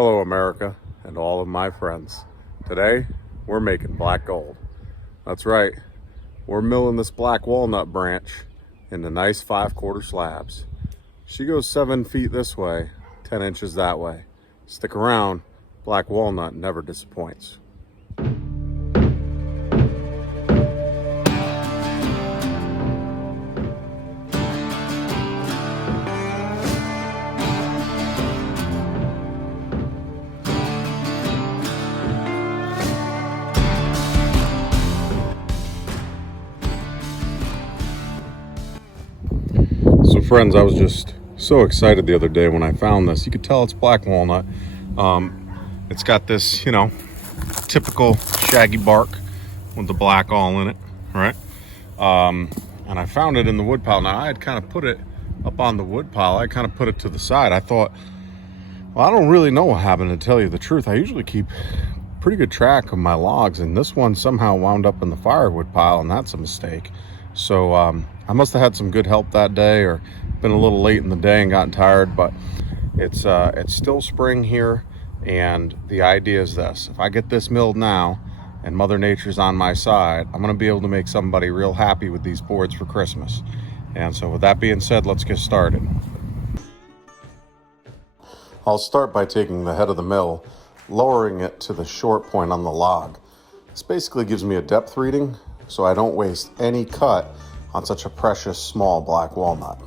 Hello America and all of my friends. Today we're making black gold. That's right, we're milling this black walnut branch into nice 5/4 slabs. She goes 7 feet this way, 10 inches that way. Stick around, black walnut never disappoints. So friends, I was just so excited the other day when I found this. You could tell it's black walnut. It's got this, typical shaggy bark with the black all in it, right? And I found it in the wood pile. Now I had kind of put it up on the wood pile. I kind of put it to the side. I thought, well, I don't really know what happened, to tell you the truth. I usually keep pretty good track of my logs, and this one somehow wound up in the firewood pile, and that's a mistake. So I must have had some good help that day, or been a little late in the day and gotten tired, but it's still spring here, and the idea is this: if I get this milled now and Mother Nature's on my side, I'm gonna be able to make somebody real happy with these boards for Christmas. And so with that being said, let's get started. I'll start by taking the head of the mill, lowering it to the short point on the log. This basically gives me a depth reading so I don't waste any cut on such a precious small black walnut.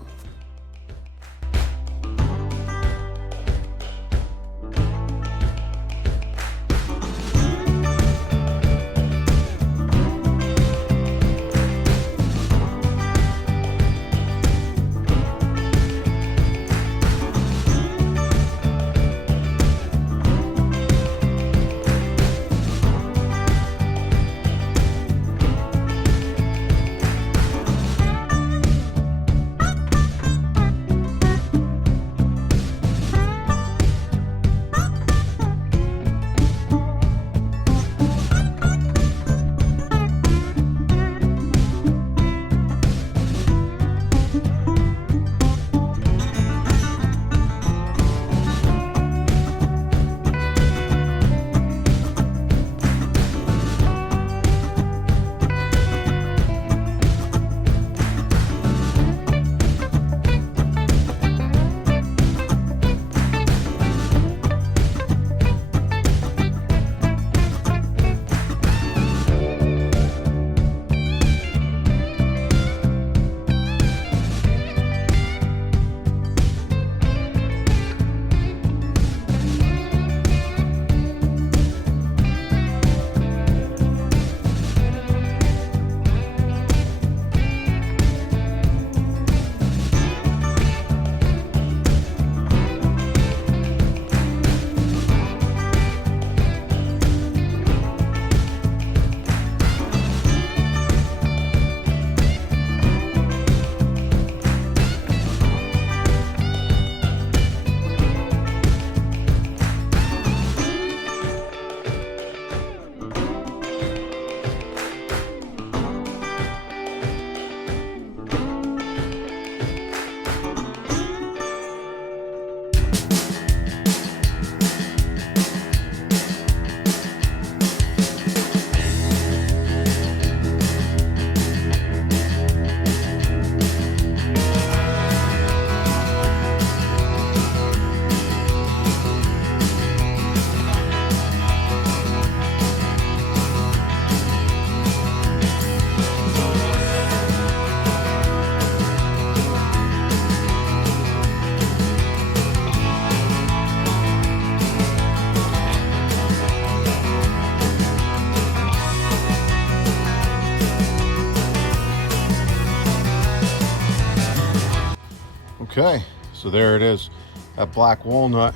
Okay, so there it is, that black walnut.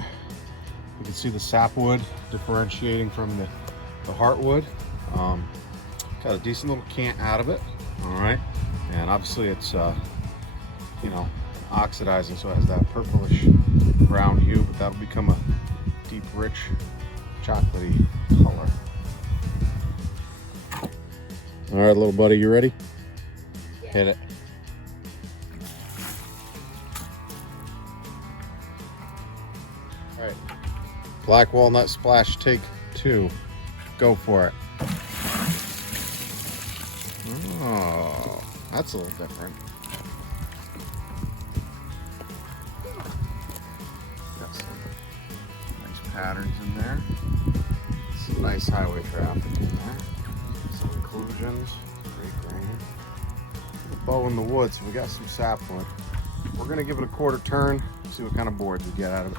You can see the sapwood differentiating from the heartwood. Got a decent little cant out of it, all right? And obviously it's, oxidizing, so it has that purplish brown hue, but that'll become a deep, rich, chocolatey color. All right, little buddy, you ready? Yeah. Hit it. All right, Black walnut splash, take 2. Go for it. Oh, that's a little different. Got some nice patterns in there. Some nice highway traffic in there. Some inclusions. Great grain. The bow in the wood, so we got some sapwood. We're gonna give it a quarter turn, see what kind of boards we get out of it.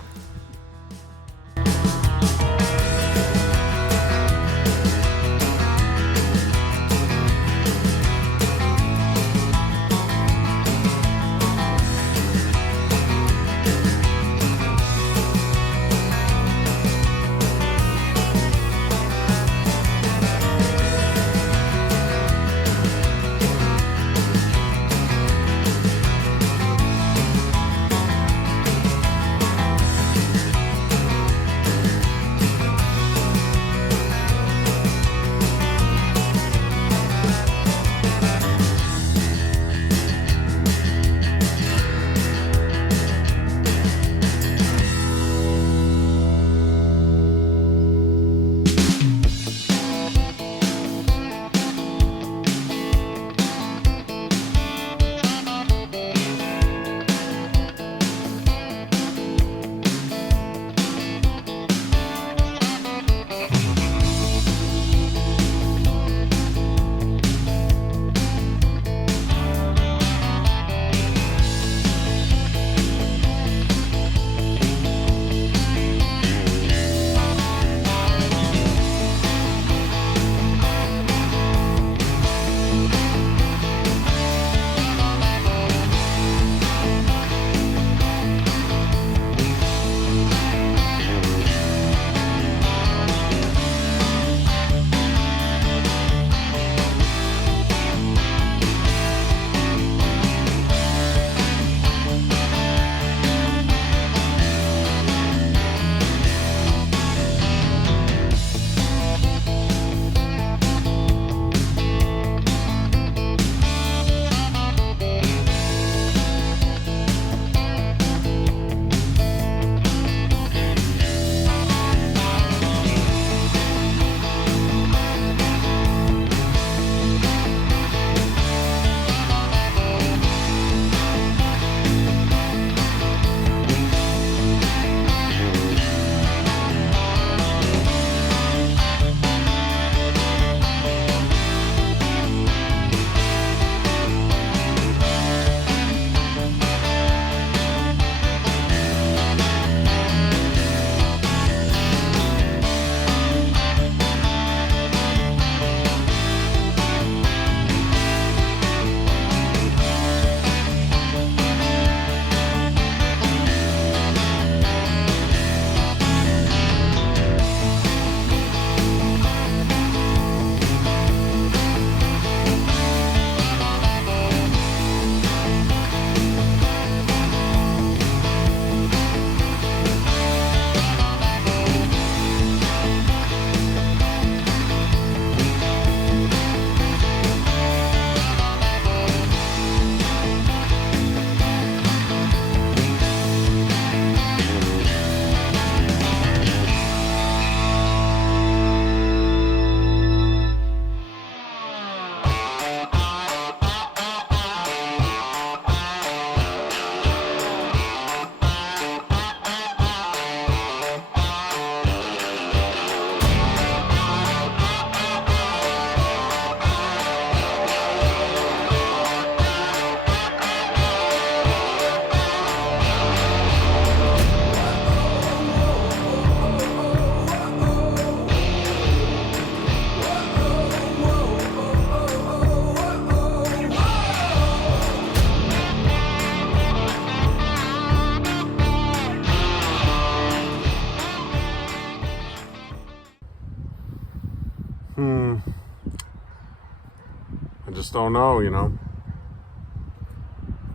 I just don't know, you know.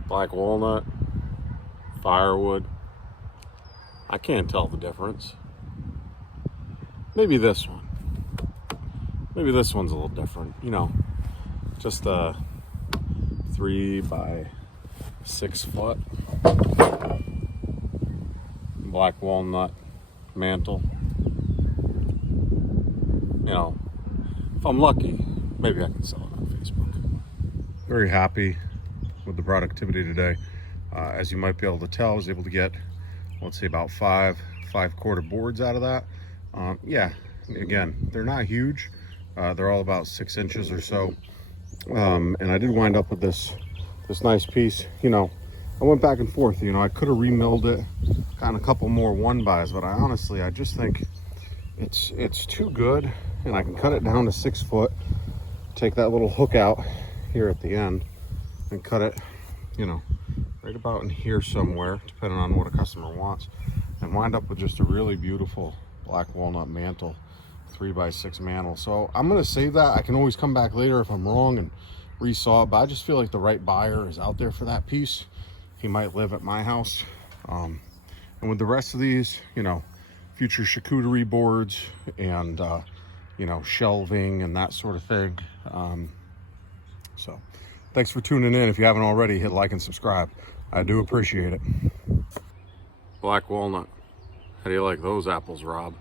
Black walnut, firewood. I can't tell the difference. Maybe this one. Maybe this one's a little different, you know. Just a 3 by 6 foot black walnut mantle. you know, if I'm lucky, maybe I can sell it on Facebook. Very happy with the productivity today. As you might be able to tell, I was able to get, let's say, about 5/4 boards out of that. Yeah, again, they're not huge. They're all about 6 inches or so. And I did wind up with this nice piece. You know, I went back and forth. You know, I could have remilled it, gotten a couple more 1-bys, but I just think it's too good. And I can cut it down to 6 foot, take that little hook out here at the end, and cut it, you know, right about in here somewhere, depending on what a customer wants, and wind up with just a really beautiful black walnut mantle, 3x6 mantle. So I'm gonna save that. I can always come back later if I'm wrong and resaw it, but I just feel like the right buyer is out there for that piece. He might live at my house. And with the rest of these, you know, future charcuterie boards and you know, shelving and that sort of thing. So thanks for tuning in. If you haven't already, hit like and subscribe. I do appreciate it. Black walnut. How do you like those apples, Rob?